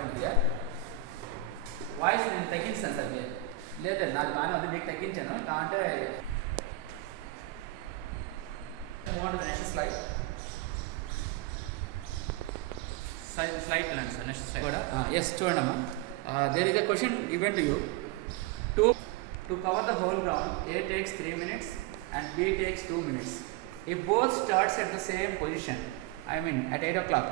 recording here. Voice నేను తగ్గించాను sir లేదు నాకు బాగానే ఉంది మీకు తగ్గించాను అంటే move on to the next slide. Slide learn sir. Next slide. Yes, చూడండి there is a question given to you. To cover the whole ground, A takes 3 minutes and B takes 2 minutes. If both starts at the same position, I mean at 8 o'clock,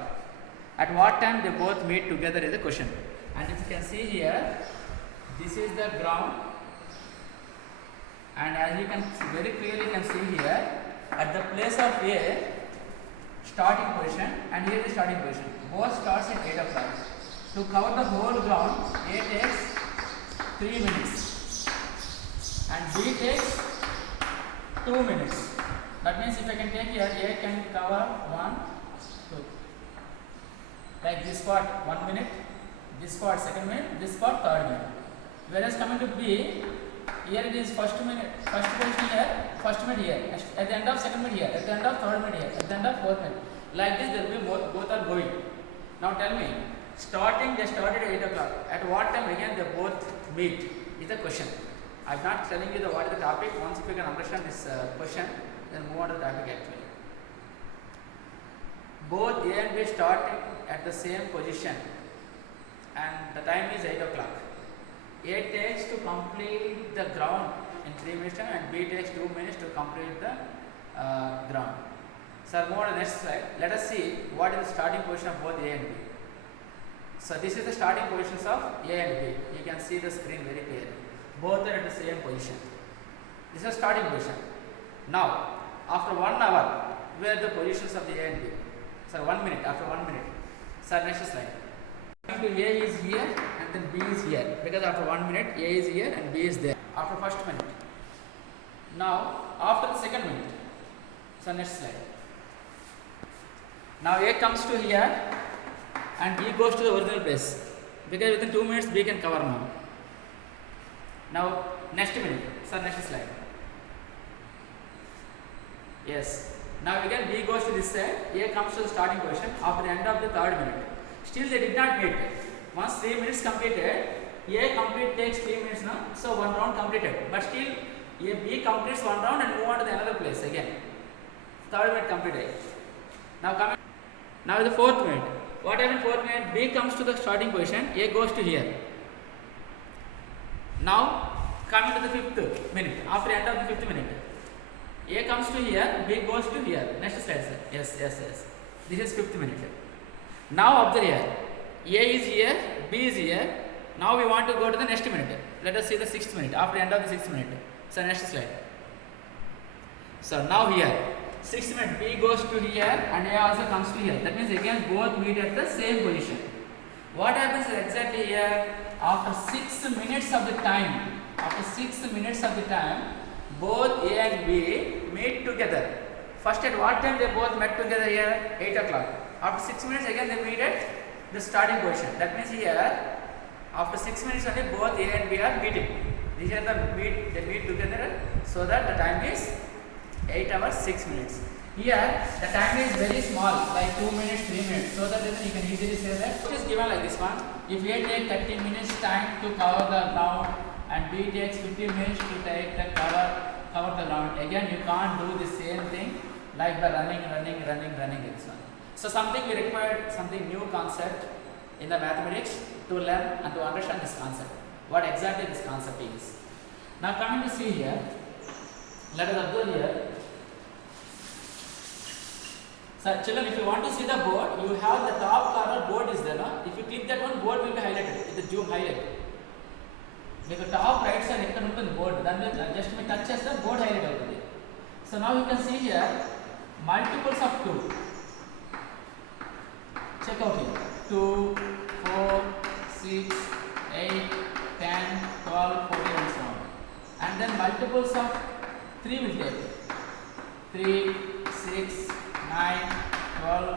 at what time they both meet together is the question. And if you can see here, this is the ground, and as you can very clearly can see here, at the place of A, starting position, and here the starting position, both starts at 8 o'clock. To cover the whole ground, A takes 3 minutes and B takes 2 minutes. That means if I can take here, A can cover 1, 2. Like this part 1 minute, this part 2nd minute, this part 3rd minute. Whereas coming to B, here it is first position here, first minute here, at the end of 2nd minute here, at the end of 3rd minute here, at the end of 4th minute. Like this there will be both are going. Now tell me, they started at 8 o'clock. At what time again they both meet is the question. I am not telling you what is the topic. Once if you can understand this question, then move on to the topic actually. Both A and B starting at the same position and the time is 8 o'clock. A takes to complete the ground in 3 minutes and B takes 2 minutes to complete the ground. So move on to the next slide. Let us see what is the starting position of both A and B. So this is the starting positions of A and B. You can see the screen very clearly. Both are at the same position. This is starting position. Now, after 1 hour, where are the positions of the A and B? Sir, 1 minute, after 1 minute. Sir, next slide. A is here and then B is here. Because after 1 minute, A is here and B is there. After first minute. Now, after the 2nd minute. So, next slide. Now, A comes to here and B goes to the original place. Because within 2 minutes, B can cover now. Now, next minute. Sir, next slide. Yes. Now again B goes to this side. A comes to the starting position after the end of the 3rd minute. Still they did not meet. Once 3 minutes completed, A takes 3 minutes now. So 1 round completed. But still B completes 1 round and move on to the another place again. 3rd minute completed. Now the 4th minute. What happened 4th minute? B comes to the starting position. A goes to here. Now coming to the 5th minute, after the end of the 5th minute, A comes to here, B goes to here. Next slide, sir. Yes. This is 5th minute. Now observe here, A is here, B is here. Now we want to go to the next minute. Let us see the 6th minute, after the end of the 6th minute. So next slide. So now here, 6th minute, B goes to here and A also comes to here. That means again both meet at the same position. What happens exactly here? After 6 minutes of the time, both A and B meet together. First at what time they both met together here? 8 o'clock. After 6 minutes again they meet at the starting position. That means here after 6 minutes only both A and B are meeting. These are they meet together so that the time is 8 hours 6 minutes. Here the time is very small, like 2 minutes, 3 minutes. So that you can easily say that it is given like this one. If A takes 30 minutes time to cover the ground and B takes 15 minutes to take the cover the ground. Again, you can't do the same thing like the running this one. So something we required, something new concept in the mathematics to learn and to understand this concept. What exactly this concept is. Now coming to see here, let us observe here. So children, if you want to see the board, you have the top corner board is there. No? If you click that one, board will be highlighted with the zoom highlight. మీకు top right side ఎక్కడ ఉంటుంది board దాని మీద just మీరు touch చేస్తే board highlight అవుతుంది. So now you can see here multiples of 2. Check out here 2, 4, 6, 8, 10, 12, 14 and so on. And then multiples of 3 will take 3, 6, 9, 12,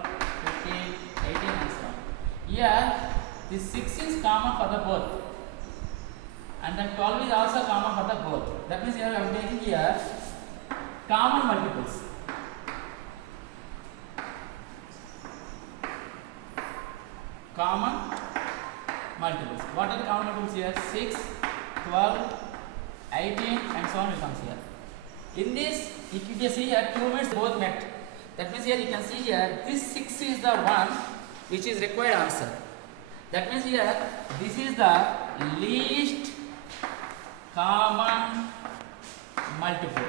15, 18 and so on. Here this 6 is common for the both. And then 12 is also common for the both. That means here I am taking here common multiples. Common multiples. What are the common multiples here? 6, 12, 18 and so on will come here. In this, if you can see here, 2 minutes both met. That means here you can see here, this 6 is the one which is required answer. That means here, this is the least common multiple.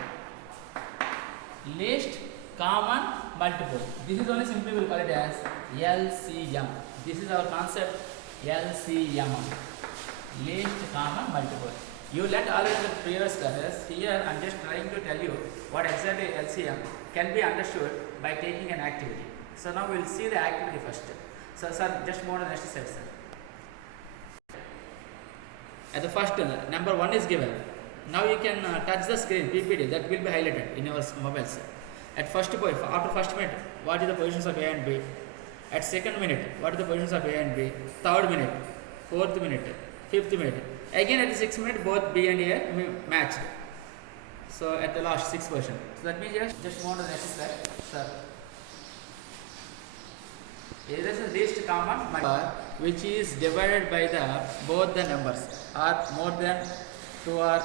Least common multiple. This is only simply we will call it as LCM. This is our concept, LCM. Least common multiple. You learnt already in the previous classes. Here I am just trying to tell you what exactly LCM can be understood by taking an activity. So now we will see the activity first. So sir, just move on to the next step, sir. At the first number 1 is given. Now you can touch the screen PPT that will be highlighted in your mobiles. At first point, after first minute, what is the positions of A and B? At second minute, what are the positions of A and B? Third minute, fourth minute, fifth minute. Again at the 6th minute, both B and A match. So at the last 6th position. So that means just move on to the next slide, sir. Here is the least common number which is divided by the both the numbers or more than 2 or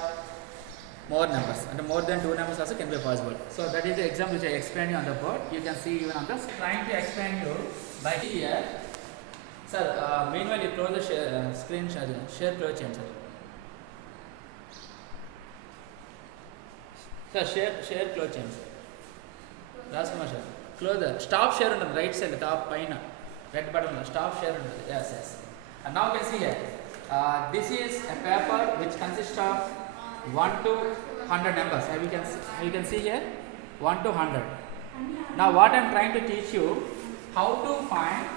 more numbers, and more than 2 numbers also can be possible. So that is the example which I explained you on the board. You can see even on the trying to explain you by here. Sir, meanwhile you close the screen share close change. Sir, share close change. Rajkumar sir, close the stop share on the right side, the top pine, red button, stop share on the yes. And now you can see here, this is a paper which consists of 1 to 100 numbers. You can see here 1 to 100. Now what I am trying to teach you, how to find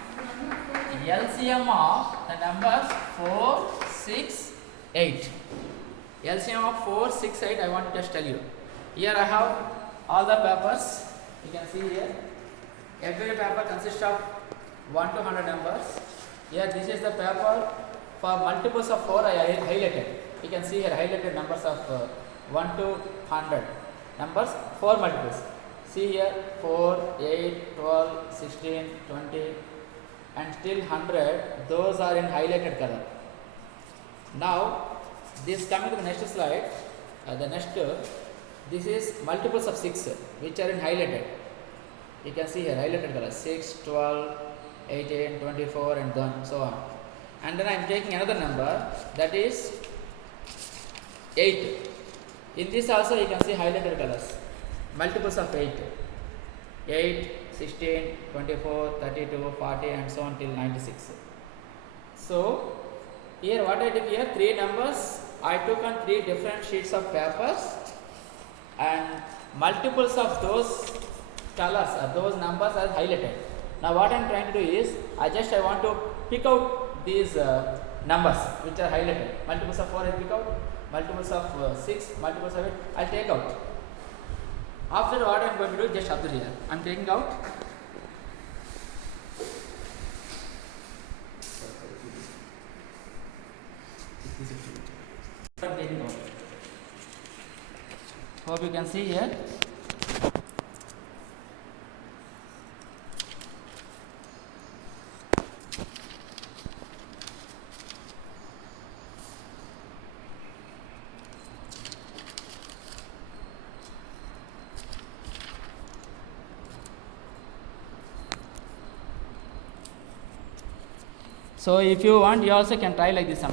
LCM of the numbers 4, 6, 8. LCM of 4, 6, 8 I want to just tell you. Here I have all the papers. You can see here. Every paper consists of 1 to 100 numbers. Here this is the paper for multiples of 4 I highlighted. You can see here highlighted numbers of 1 to 100 numbers, 4 multiples. See here 4, 8, 12, 16, 20 and still 100. Those are in highlighted color. Now this coming to the next slide, this is multiples of 6 which are in highlighted. You can see here highlighted color 6, 12, 18, 24 and so on. And then I am taking another number, that is 8. In this also you can see highlighted colors, multiples of 8. 8, 16, 24, 32, 40 and so on till 96. So here what I did here, 3 numbers I took on 3 different sheets of papers and multiples of those colors or those numbers are highlighted. Now what I am trying to do is, I want to pick out these numbers which are highlighted. Multiples of 4 I pick out, multiples of 6, multiples of 8 I will take out. After what I am going to do, just observe here. I am taking out. I am taking out. Hope you can see here. So if you want, you also can try like this,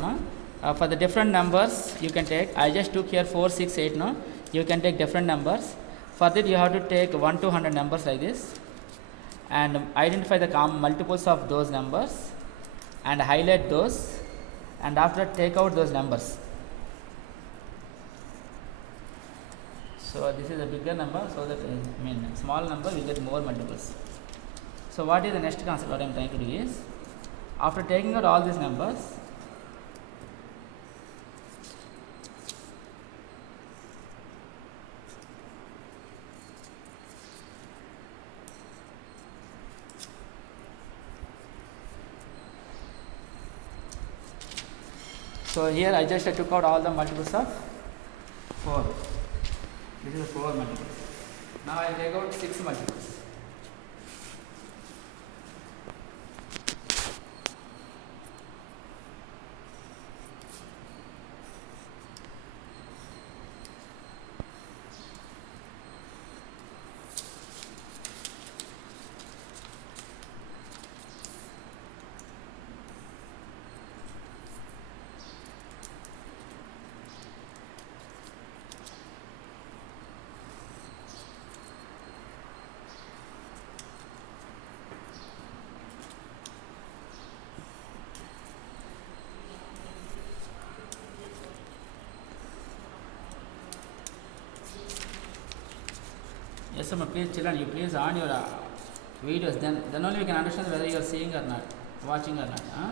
for the different numbers you can take. I just took here 4, 6, 8. No, you can take different numbers. For that you have to take 1 to 100 numbers like this, and identify the multiples of those numbers, and highlight those, and after take out those numbers. So this is a bigger number, so that small number will get more multiples. So what is the next concept? What I am trying to do is, after taking out all these numbers, so here I just took out all the multiples of 4. This is 4 multiples. Now I take out 6 multiples. Yes, sir, please children, you please on your videos, then only we can understand whether you are seeing or not, watching or not. Huh?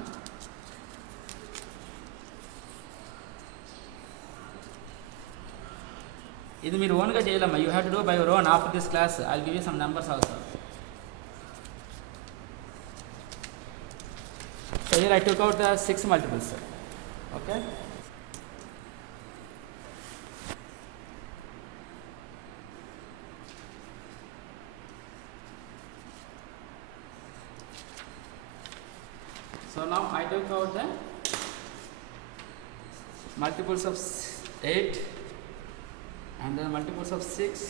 ఇది మీరు ఓన్గా చేయాలమ్మా. You have to do by your own. After this class I will give you some numbers also. So here I took out the 6 multiples. Okay. So now I took out the multiples of 8 and then multiples of 6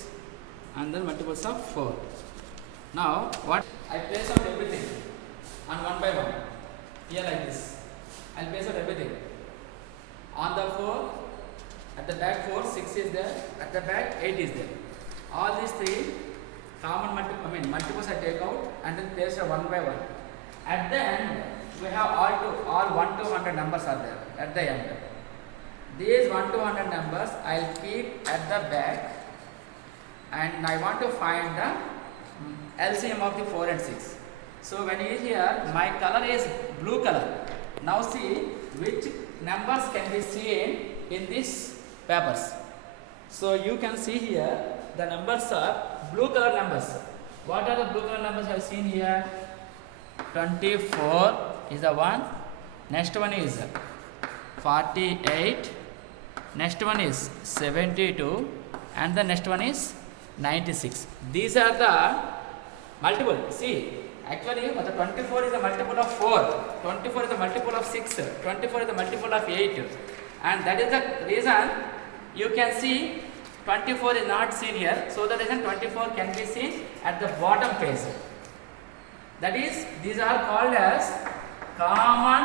and then multiples of 4. Now what I place out everything on one by one. Here like this. I'll place out everything. On the 4, at the back 4, 6 is there. At the back 8 is there. All these three common multiples I take out and then place it one by one. At the end we have all 1 to 100 numbers are there at the end. These 1 to 100 numbers I'll keep at the back, and I want to find the LCM of the 4 and 6. So when you here, my color is blue color. Now see which numbers can be seen in these papers. So you can see here the numbers are blue color numbers. What are the blue color numbers I have seen here? 24 is the one. Next one is 48. Next one is 72, and the next one is 96. These are the multiple. See, actually the 24 is a multiple of 4, 24 is a multiple of 6, 24 is a multiple of 8, and that is the reason you can see 24 is not seen here. So the reason 24 can be seen at the bottom page. That is, these are called as common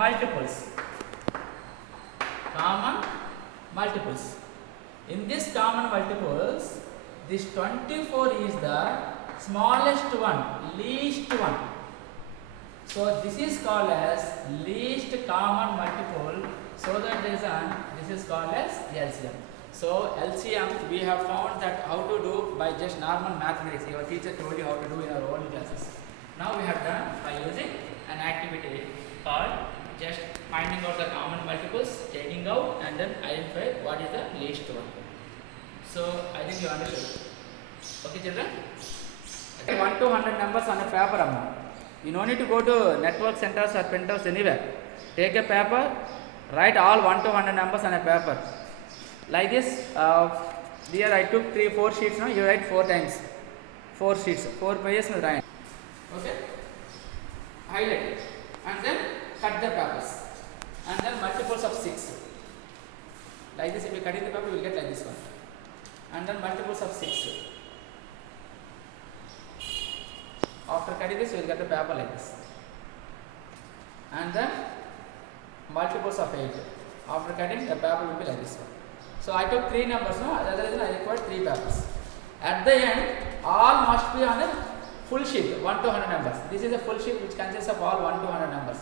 multiples. Common multiples. In this common multiples, this 24 is the smallest one, least one. So this is called as least common multiple. So that reason this is called as LCM. So LCM we have found that how to do by just normal mathematics. Your teacher told you how to do in our own classes. Now we have done by using an activity called just finding out the common multiples, taking out, and then identify what is the least one. So I think you understood. Okay, children? Okay, 1 to 100 numbers on a paper. You no need to go to network centers or printers anywhere. Take a paper, write all 1 to 100 numbers on a paper. Like this, here I took 3-4 sheets. Now you write 4 times. 4 sheets, 4 pages will write. Okay? Highlight it. And then cut the papers. And then multiples of 6. Like this, if you cut in the paper, you will get like this one. And then multiples of 6. After cutting this, you will get the paper like this. And then multiples of 8. After cutting, the paper will be like this one. So I took 3 numbers, no? Other than I required 3 papers. At the end, all must be on a full sheet, 1 to 100 numbers. This is a full sheet which consists of all 1 to 100 numbers.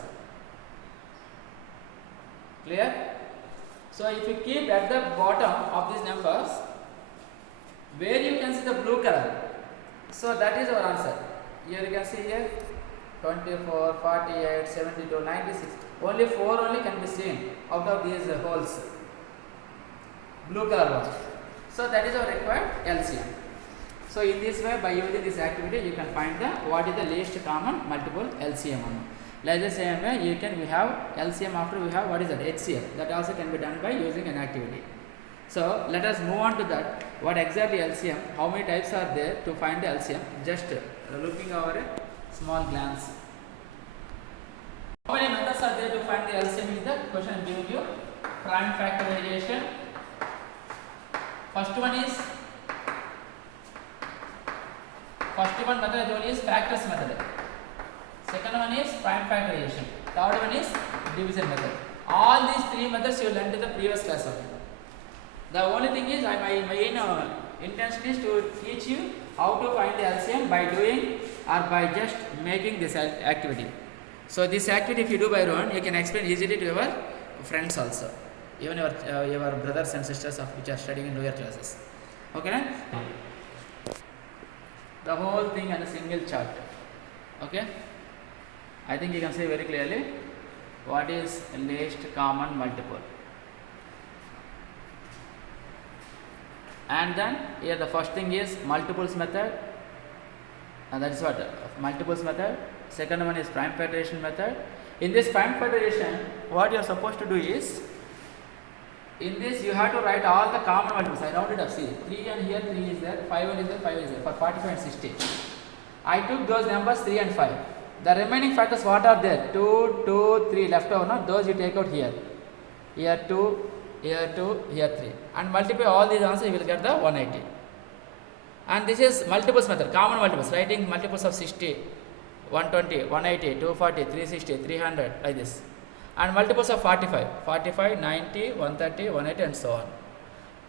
Clear? So if you keep at the bottom of these numbers, where you can see the blue color, so that is our answer. Here you can see here 24, 48, 72, 96. Only 4 only can be seen out of these holes. Blue color one. So that is our required LCM. So in this way, by using this activity, you can find the what is the least common multiple LCM. Like the same way, we have LCM after we have what is that HCF. That also can be done by using an activity. So let us move on to that. What exactly LCM? How many types are there to find the LCM? Just looking over a small glance. How many methods are there to find the LCM? Is the question I'm giving you. Prime factorization. First one method I told you is factors method. Second one is prime factorization. Third one is division method. All these 3 methods you learned in the previous class. The only thing is my main intention is to teach you how to find the LCM by doing or by just making this activity. So this activity if you do by your own, you can explain easily to your friends also. Even your brothers and sisters of which are studying in lower classes. Okay? the whole thing in a single chart. Okay, I think you can see very clearly what is least common multiple. And then here the first thing is multiples method, and that is what multiples method. Second one is prime factorization method. In this prime factorization, what you are supposed to do is, in this you have to write all the common multiples. I rounded up, see 3 and here 3 is there, 5 and is there, 5 is there for 45 and 60. I took those numbers 3 and 5. The remaining factors what are there? 2, 2, 3 left over, no? Those you take out here. Here 2, here 2, here 3. And multiply all these answers, you will get the 180. And this is multiples method, common multiples, writing multiples of 60, 120, 180, 240, 360, 300, like this. And multiples of 45, 45, 90, 130, 180 and so on.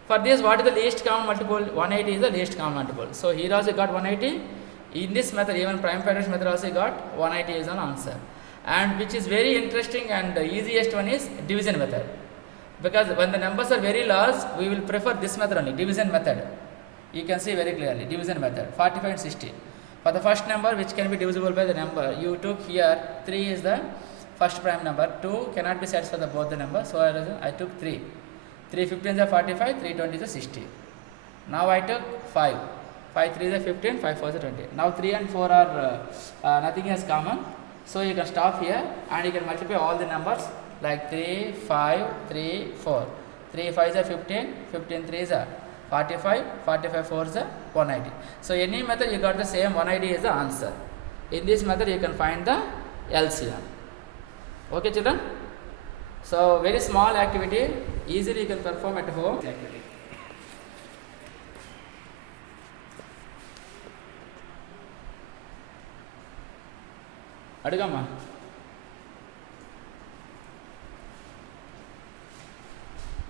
For this, what is the least common multiple? 180 is the least common multiple. So here also got 180. In this method, even prime factorization method also got 180 is an answer. And which is very interesting and the easiest one is division method. Because when the numbers are very large, we will prefer this method only, division method. You can see very clearly, division method, 45 and 60. For the first number which can be divisible by the number, you took here 3 is the first prime number, 2 cannot be satisfied for both the numbers, so I took 3. 3 15 is 45, 3 20 is 60. Now I took 5. 5 3 is 15, 5 4 is 20. Now 3 and 4 are nothing is common, so you can stop here and you can multiply all the numbers like 3, 5, 3, 4. 3 5 is 15, 15 3 is 45, 45 4 is 180. So any method you got the same 180 is the answer. In this method you can find the LCM. Okay children? So very small activity, easily you can perform at home. Activity. అడుగమ్మా.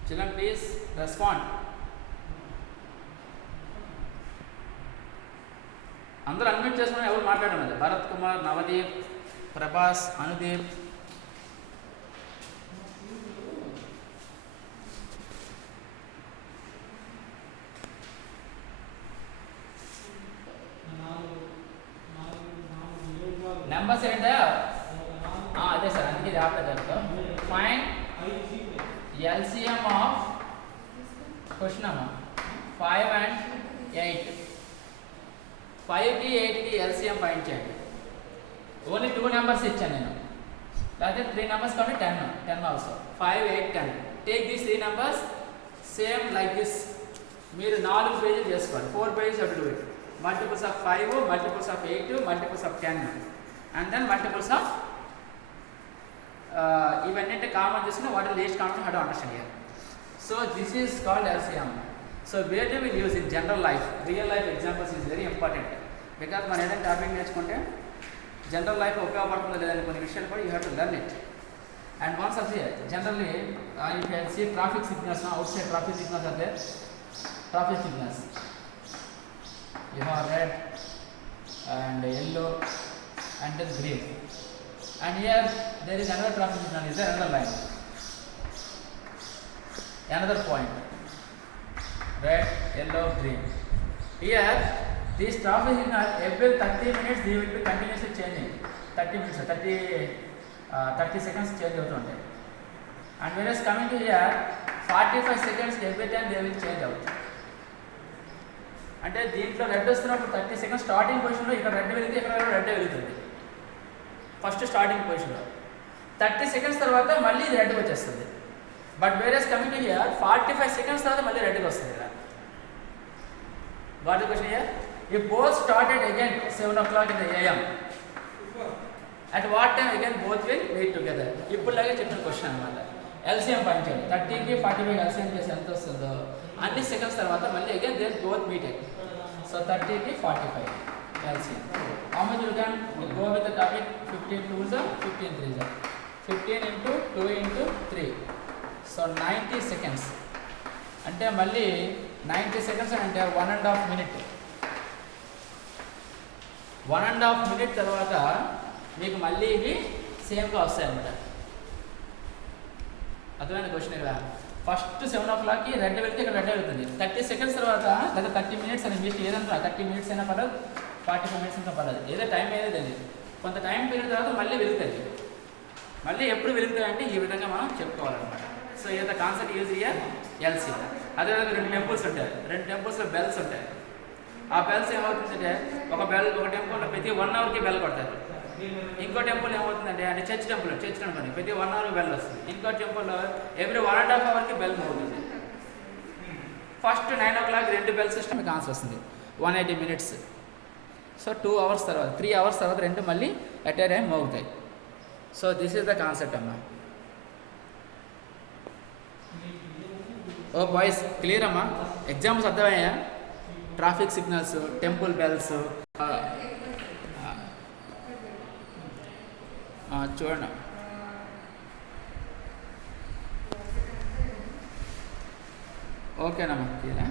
Children, please respond. అందరూ unmute చేసుకుని ఎవరు మాట్లాడమని. Bharat Kumar, Navdeep, Prabhas, Anudeep. Numbers ఏంటా? అదే sir, అందుకే ఇది ఆపలేదు. Find LCM of question అమ్మా 5 and 8. 5కి 8కి LCM ఫైండ్ చేయండి. ఓన్లీ 2 నెంబర్స్ ఇచ్చాను నేను, లేకపోతే 3 నెంబర్స్ కాబట్టి 10 also. 5 8 10. Take these 3 numbers same like this. మీరు 4 పేజీలు చేసుకోవాలి. 4 pages have to do it. Multiples of 5, multiples of 8, multiples of 10, and then multiples of ఇవన్నీ కామన్ తీసుకుని what is least common how to understand here. So this is called LCM. So where do will use in general life, real life examples is very important. Because మనం ఏదైనా topic నేర్చుకుంటే general life ఉపయోగపడుతుందో లేదని కొన్ని విషయాలు కూడా you have to learn it. And once of generally you can see traffic signals, outside traffic signals are there. Traffic signals you have red and yellow and then green, and here there is another traffic signal. Is there another line, another point, red, yellow, green? Here this traffic signal every 30 minutes they will be continuously changing. 30 minutes 30 seconds change avutundi, and whereas coming to here 45 seconds every time they will change out. అంటే దీంట్లో red వస్తున్నప్పుడు 30 seconds starting పొజిషన్లో ఇక్కడ red వెళ్తే ఇక్కడ red వెళ్తుంది first starting పొజిషన్లో. 30 seconds తర్వాత మళ్ళీ ఇది రెడ్కి వచ్చేస్తుంది. But whereas coming here 45 seconds తర్వాత మళ్ళీ రెడ్కి వస్తుంది. ఇలా what the question here? If both started again 7 o'clock in the AM, at what time again both will meet together? ఇప్పుడులాగే చెప్పిన క్వశ్చన్ అనమాట. LCM ఫైండ్ చేయండి. 30కి 45 LCM చేసి ఎంత వస్తుందో అన్ని సెకండ్స్ తర్వాత మళ్ళీ again they both meet. So 30కి 45 LCM. How much you can go with the topic? 15 2s are 15 3s are 15 into 2 into 3. So 90 seconds. అంటే మళ్ళీ 90 seconds అంటే 1.5 minute. 1.5 minute తర్వాత మీకు మళ్ళీ ఇవి సేమ్గా వస్తాయి అన్నమాట. అర్థమైన క్వశ్చన్ కదా. ఫస్ట్ 7 o'clockకి రెడ్ వెళ్తే ఇక్కడ రెడ్ వెళ్తుంది. 30 seconds తర్వాత లేదా 30 minutes అని మీకు ఏదన్నా 30 minutes అయినా పర్లేదు, 45 minutes ఇంకా పడదు, ఏదో టైం ఏదో తెలియదు. కొంత టైం పీరియడ్ తర్వాత మళ్ళీ వెలుగుతుంది. మళ్ళీ ఎప్పుడు వెలుగుతాయి అంటే ఈ విధంగా మనం చెప్పుకోవాలన్నమాట. సో ఈ కాన్సెప్ట్ యూజ్ ఇయర్ ఎల్సీ. అదేవిధంగా 2 టెంపుల్స్ ఉంటాయి, 2 టెంపుల్స్లో బెల్స్ ఉంటాయి. ఆ బెల్స్ ఏమవుతుందంటే ఒక టెంపుల్లో ప్రతి 1 అవర్కి బెల్ కొడతారు. ఇంకో టెంపుల్ ఏమవుతుందంటే అంటే చర్చ్ టెంపుల్ అనుకోండి, ప్రతి 1 అవర్ బెల్ వస్తుంది. ఇంకో టెంపుల్లో ఎవ్రీ 1.5 అవర్కి బెల్ మోగుతుంది. ఫస్ట్ 9 o'clock 2 బెల్ సిస్టమ్ మీకు ఆన్సర్ వస్తుంది, 180 minutes. సో 2 hours తర్వాత 3 hours తర్వాత 2 మళ్ళీ అట్ ఏ టైం మోగుతాయి. So this is the concept అమ్మా. ఓ బాయ్స్ క్లియర్ అమ్మా? ఎగ్జామ్స్ అర్థమయ్యా? ట్రాఫిక్ సిగ్నల్స్, టెంపుల్ బెల్స్ చూడండి. ఓకేనమ్మా క్లియరా?